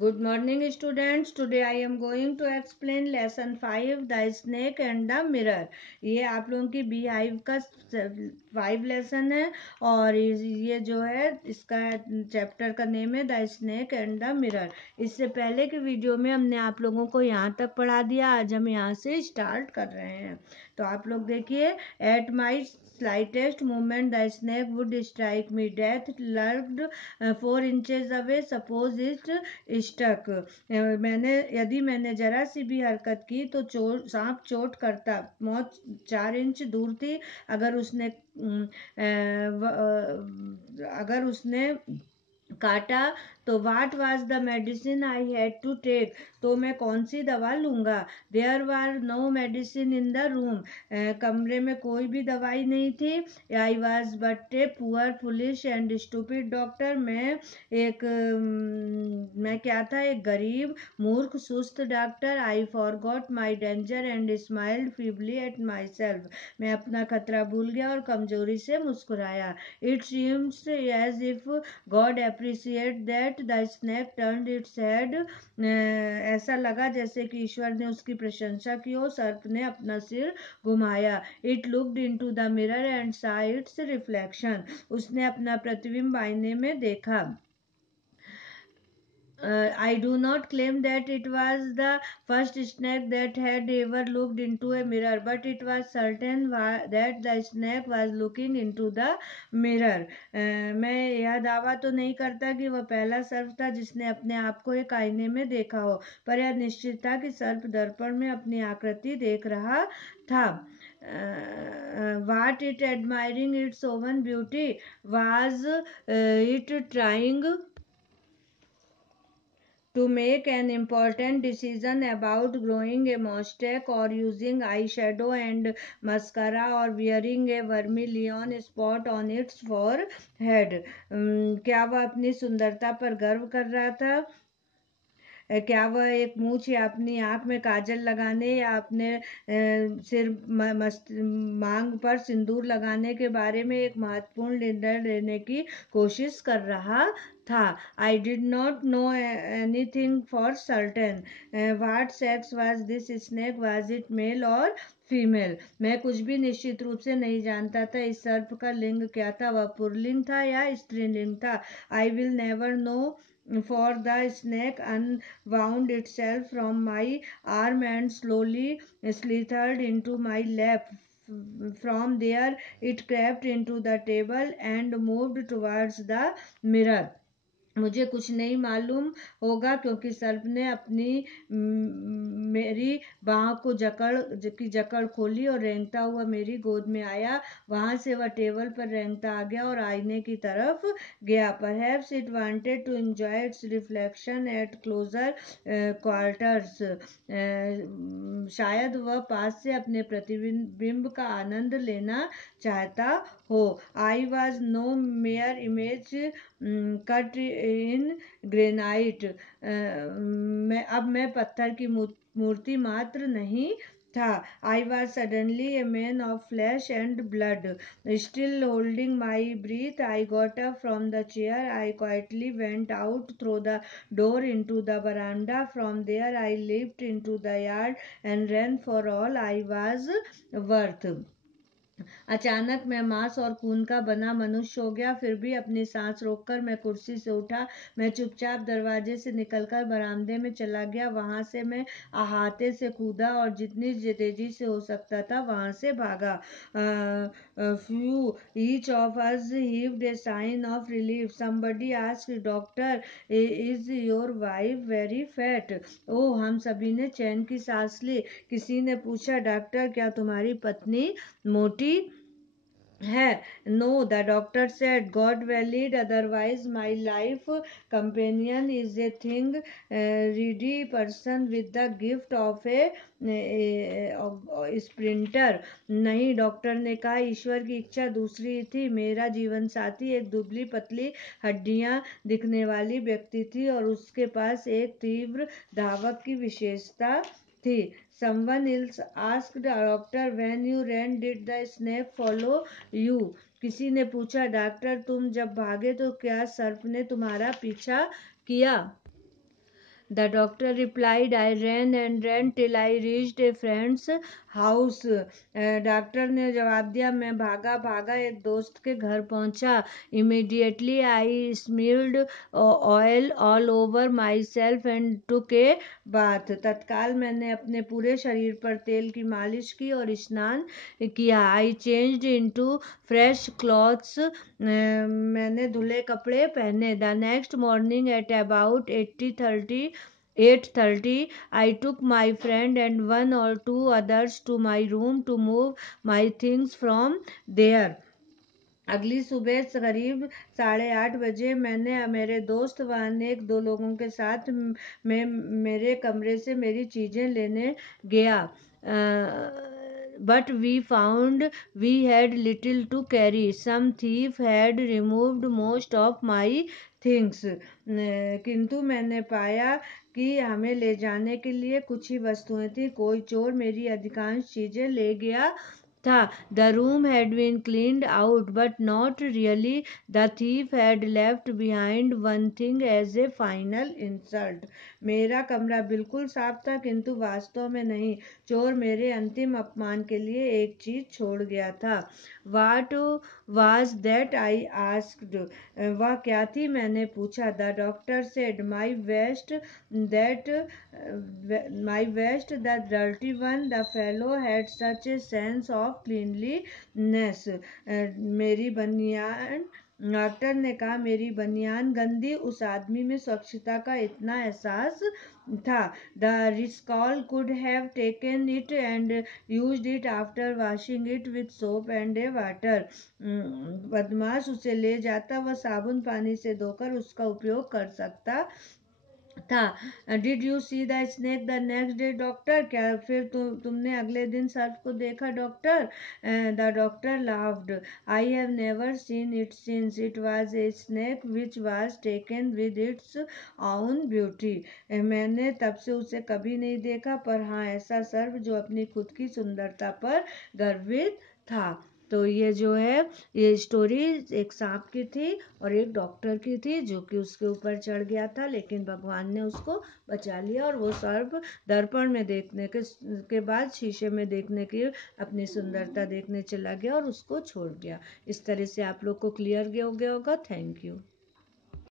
Good morning, students. Today I am going to explain lesson 5 The Snake and the Mirror. ये आप लोगों की bee hive का 5 lesson है और ये जो है इसका चैप्टर का नेम है the snake and the mirror. इससे पहले के वीडियो में हमने आप लोगों को यहाँ तक पढ़ा दिया। आज हम यहाँ से स्टार्ट कर रहे हैं। तो आप लोग देखिए, at my slightest movement the snake would strike me. Death lurked 4 inches away. Suppose it stuck. मैंने जरा सी भी हरकत की तो सांप चोट करता। मौत 4 इंच दूर थी। अगर उसने अगर उसने काटा तो what was the medicine I had to take, तो मैं कौन सी दवा लूंगा। There were no medicine in the room, कमरे में कोई भी दवाई नहीं थी। I was but a poor foolish and stupid doctor, मैं क्या था, एक गरीब मूर्ख सुस्त डॉक्टर। I forgot my danger and smiled feebly at myself, मैं अपना खतरा भूल गया और कमजोरी से मुस्कुराया। It seems as if God appreciate that the snake turned its head, ऐसा लगा जैसे कि ईश्वर ने उसकी प्रशंसा की हो। सर्प ने अपना सिर घुमाया। It looked into the mirror and सा इट्स रिफ्लेक्शन, उसने अपना प्रतिबिंब आईने में देखा। I do not claim that it was the first snake that had ever looked into a mirror, but it was certain that the snake was looking into the mirror. मैं यह दावा तो नहीं करता कि वह पहला सर्प था जिसने अपने आप को एक आईने में देखा हो, पर यह निश्चित था कि सर्प दर्पण में अपनी आकृति देख रहा था। What it admiring its own beauty, was it trying to make an important decision about growing a mustache or using eyeshadow and mascara or wearing a vermilion spot on its forehead? क्या वह अपनी सुंदरता पर गर्व कर रहा था? क्या वह एक मूछ या अपनी आंख में काजल लगाने या अपने सिर मांग पर सिंदूर लगाने के बारे में एक महत्वपूर्ण निर्णय लेने की कोशिश कर रहा था? I did not know anything for certain. What sex was this snake, was it male or female, मैं कुछ भी निश्चित रूप से नहीं जानता था। इस सर्प का लिंग क्या था, वह पुल्लिंग था या स्त्रीलिंग था? I will never know, for the snake unwound itself from my arm and slowly slithered into my lap. From there it crept into the table and moved towards the mirror. मुझे कुछ नहीं मालूम होगा क्योंकि सर्प ने अपनी मेरी बाह को जकड़ खोली और रेंगता हुआ मेरी गोद में आया। वहां से वह टेबल पर रेंगता आ गया और आईने की तरफ गया। Perhaps it wanted to enjoy its reflection at closer quarters, शायद वह पास से अपने प्रतिबिंब का आनंद लेना चाहता हो। I was no mere image cut in granite, मैं पत्थर की मूर्ति मात्र नहीं था। I was suddenly a man of flesh and blood, still holding my breath. I got up from the chair, I quietly went out through the door into the veranda. From there I leaped into the yard and ran for all I was worth. अचानक मैं मांस और खून का बना मनुष्य हो गया। फिर भी अपनी सांस रोककर मैं कुर्सी से उठा। मैं चुपचाप दरवाजे से निकलकर बरामदे में चला गया। वहां से मैं अहाते से कूदा और जितनी तेजी से हो सकता था वहां से भागा। Few each of us heaved a sign of relief. Somebody asked, "Doctor, is your wife very fat?" ओह, हम सभी ने चैन की सांस ली। किसी ने पूछा, डॉक्टर, क्या तुम्हारी पत्नी मोटी है? No, the doctor said, God willed otherwise my life companion is a thin reedy person with the gift of a sprinter. नहीं, डॉक्टर ने कहा, ईश्वर की इच्छा दूसरी थी। मेरा जीवन साथी एक दुबली पतली हड्डियां दिखने वाली व्यक्ति थी और उसके पास एक तीव्र धावक की विशेषता थी। Someone else asked, doctor, when you ran, did the snake follow you? किसी ने पूछा, डॉक्टर, तुम जब भागे तो क्या सर्प ने तुम्हारा पीछा किया? The doctor replied, I ran and ran till I reached a friend's house. Doctor ने जवाब दिया, मैं भागा भागा एक दोस्त के घर पहुंचा. Immediately I smeared oil all over myself and took a bath. तत्काल मैंने अपने पूरे शरीर पर तेल की मालिश की और स्नान किया. I changed into fresh clothes. मैंने धुले कपड़े पहने. The next morning at about 8:30 I took my friend and one or two others to my room to move my things from there. अगली सुबह करीब 8:30 बजे मैंने मेरे दोस्त व अनेक 2 लोगों के साथ मैं मेरे कमरे से मेरी चीजें लेने गया. But we found we had little to carry. Some thief had removed most of my things. किंतु मैंने पाया कि हमें ले जाने के लिए कुछ ही वस्तुएं थी. कोई चोर मेरी अधिकांश चीजें ले गया था. The room had been cleaned out, but not really. The thief had left behind one thing as a final insult. मेरा कमरा बिल्कुल साफ था, किंतु वास्तव में नहीं. चोर मेरे अंतिम अपमान के लिए एक चीज छोड़ गया था. What was that? I asked. वह क्या थी? मैंने पूछा. The doctor said, my vest, the dirty one. The fellow had such a sense of cleanliness. मेरी बनियान, डॉक्टर ने कहा, मेरी बनियान गंदी. उस आदमी में स्वच्छता का इतना एहसास था. The rascal could have taken it and used it after washing it with soap and water. बदमाश उसे ले जाता, वह साबुन पानी से धोकर उसका उपयोग कर सकता था. Did you see the snake the next day doctor? क्या फिर तुमने अगले दिन सर्प को देखा doctor? The doctor laughed. I have never seen it since. It was a snake which was taken with its own beauty. मैंने तब से उसे कभी नहीं देखा, पर हाँ, ऐसा सर्प जो अपनी खुद की सुंदरता पर गर्वित था. तो ये जो है, ये स्टोरी एक सांप की थी और एक डॉक्टर की थी जो कि उसके ऊपर चढ़ गया था, लेकिन भगवान ने उसको बचा लिया और वो सर्प दर्पण में देखने के बाद शीशे में देखने की अपनी सुंदरता देखने चला गया और उसको छोड़ गया. इस तरह से आप लोग को क्लियर हो गया होगा. Thank you.